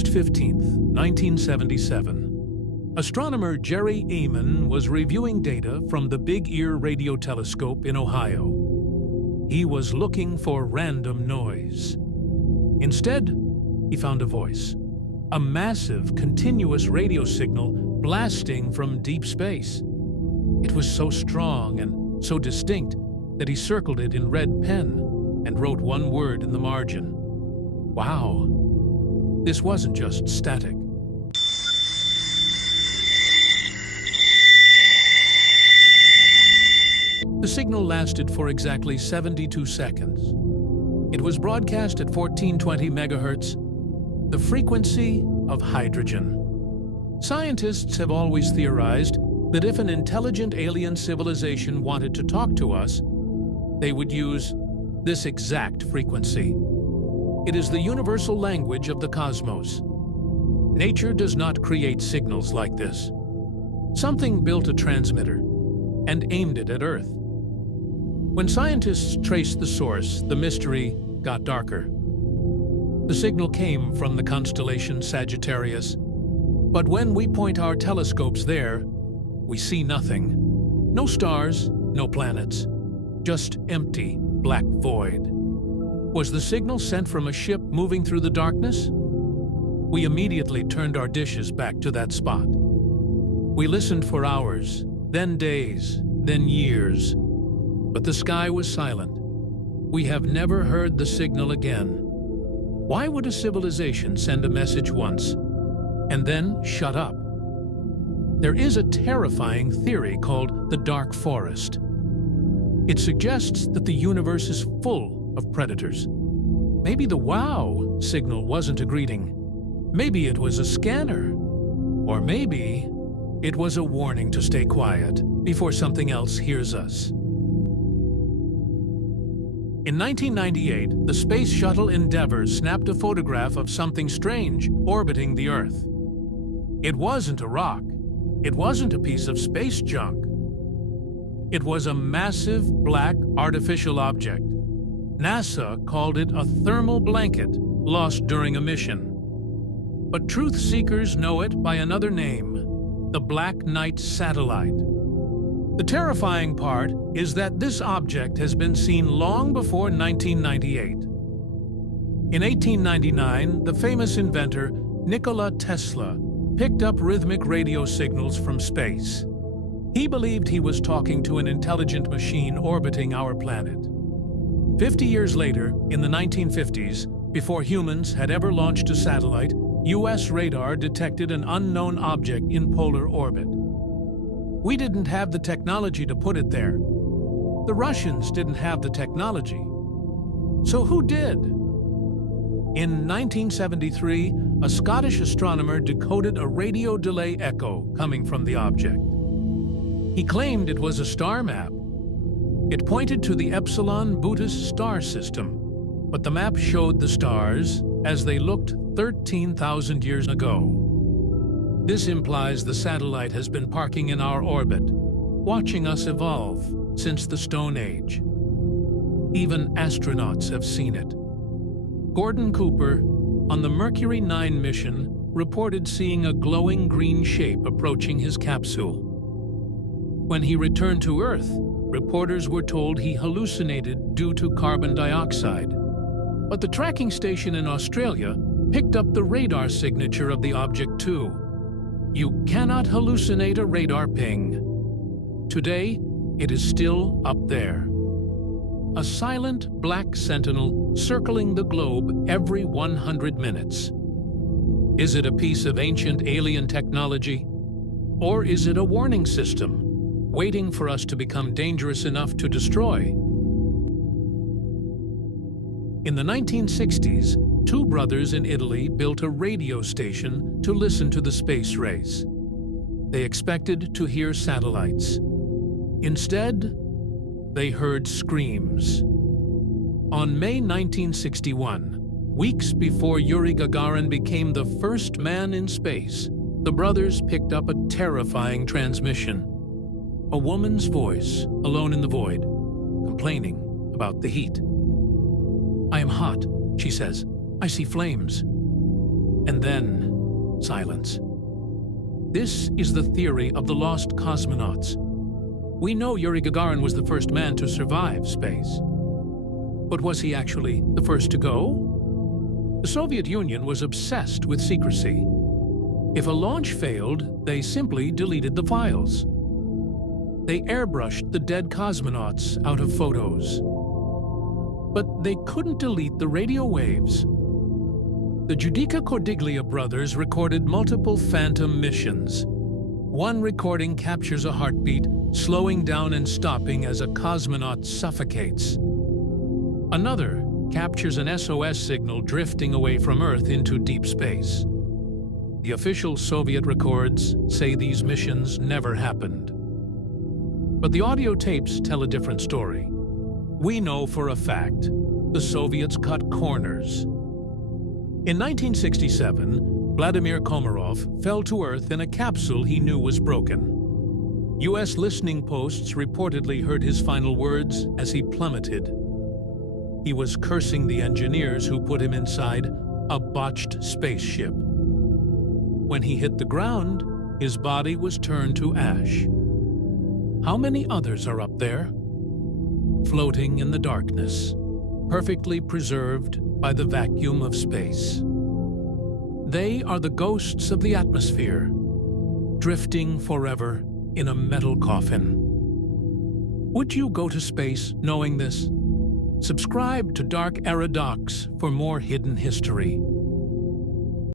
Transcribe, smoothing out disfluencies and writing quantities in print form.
August 15th, 1977, astronomer Jerry Ehman was reviewing data from the Big Ear radio telescope in Ohio. He was looking for random noise. Instead, he found a voice, a massive, continuous radio signal blasting from deep space. It was so strong and so distinct that he circled it in red pen and wrote one word in the margin. Wow, this wasn't just static. The signal lasted for exactly 72 seconds. It was broadcast at 1420 megahertz, the frequency of hydrogen. Scientists have always theorized that if an intelligent alien civilization wanted to talk to us, they would use this exact frequency. It is the universal language of the cosmos. Nature does not create signals like this. Something built a transmitter and aimed it at Earth. When scientists traced the source, the mystery got darker. The signal came from the constellation Sagittarius, but when we point our telescopes there, we see nothing. No stars, no planets, just empty, black void. Was the signal sent from a ship moving through the darkness? We immediately turned our dishes back to that spot. We listened for hours, then days, then years, but the sky was silent. We have never heard the signal again. Why would a civilization send a message once and then shut up? There is a terrifying theory called the dark forest. It suggests that the universe is full of predators. Maybe the wow signal wasn't a greeting. Maybe it was a scanner. Or maybe it was a warning to stay quiet before something else hears us. In 1998, the Space Shuttle Endeavour snapped a photograph of something strange orbiting the Earth. It wasn't a rock. It wasn't a piece of space junk. It was a massive black artificial object. NASA called it a thermal blanket lost during a mission. But truth seekers know it by another name, the Black Knight satellite. The terrifying part is that this object has been seen long before 1998. In 1899, the famous inventor Nikola Tesla picked up rhythmic radio signals from space. He believed he was talking to an intelligent machine orbiting our planet. 50 years later, in the 1950s, before humans had ever launched a satellite, U.S. radar detected an unknown object in polar orbit. We didn't have the technology to put it there. The Russians didn't have the technology. So who did? In 1973, a Scottish astronomer decoded a radio delay echo coming from the object. He claimed it was a star map. It pointed to the Epsilon Bootis star system, but the map showed the stars as they looked 13,000 years ago. This implies the satellite has been parking in our orbit, watching us evolve since the Stone Age. Even astronauts have seen it. Gordon Cooper, on the Mercury 9 mission, reported seeing a glowing green shape approaching his capsule. When he returned to Earth, reporters were told he hallucinated due to carbon dioxide. But the tracking station in Australia picked up the radar signature of the object too. You cannot hallucinate a radar ping. Today, it is still up there. A silent black sentinel circling the globe every 100 minutes. Is it a piece of ancient alien technology? Or is it a warning system, waiting for us to become dangerous enough to destroy? In the 1960s, two brothers in Italy built a radio station to listen to the space race. They expected to hear satellites. Instead, they heard screams. On May 1961, weeks before Yuri Gagarin became the first man in space, the brothers picked up a terrifying transmission. A woman's voice, alone in the void, complaining about the heat. "I am hot," she says. "I see flames." And then, silence. This is the theory of the lost cosmonauts. We know Yuri Gagarin was the first man to survive space. But was he actually the first to go? The Soviet Union was obsessed with secrecy. If a launch failed, they simply deleted the files. They airbrushed the dead cosmonauts out of photos. But they couldn't delete the radio waves. The Giudica Cordiglia brothers recorded multiple phantom missions. One recording captures a heartbeat, slowing down and stopping as a cosmonaut suffocates. Another captures an SOS signal drifting away from Earth into deep space. The official Soviet records say these missions never happened. But the audio tapes tell a different story. We know for a fact the Soviets cut corners. In 1967, Vladimir Komarov fell to Earth in a capsule he knew was broken. U.S. listening posts reportedly heard his final words as he plummeted. He was cursing the engineers who put him inside a botched spaceship. When he hit the ground, his body was turned to ash. How many others are up there? Floating in the darkness, perfectly preserved by the vacuum of space. They are the ghosts of the atmosphere, drifting forever in a metal coffin. Would you go to space knowing this? Subscribe to Dark Era Docs for more hidden history.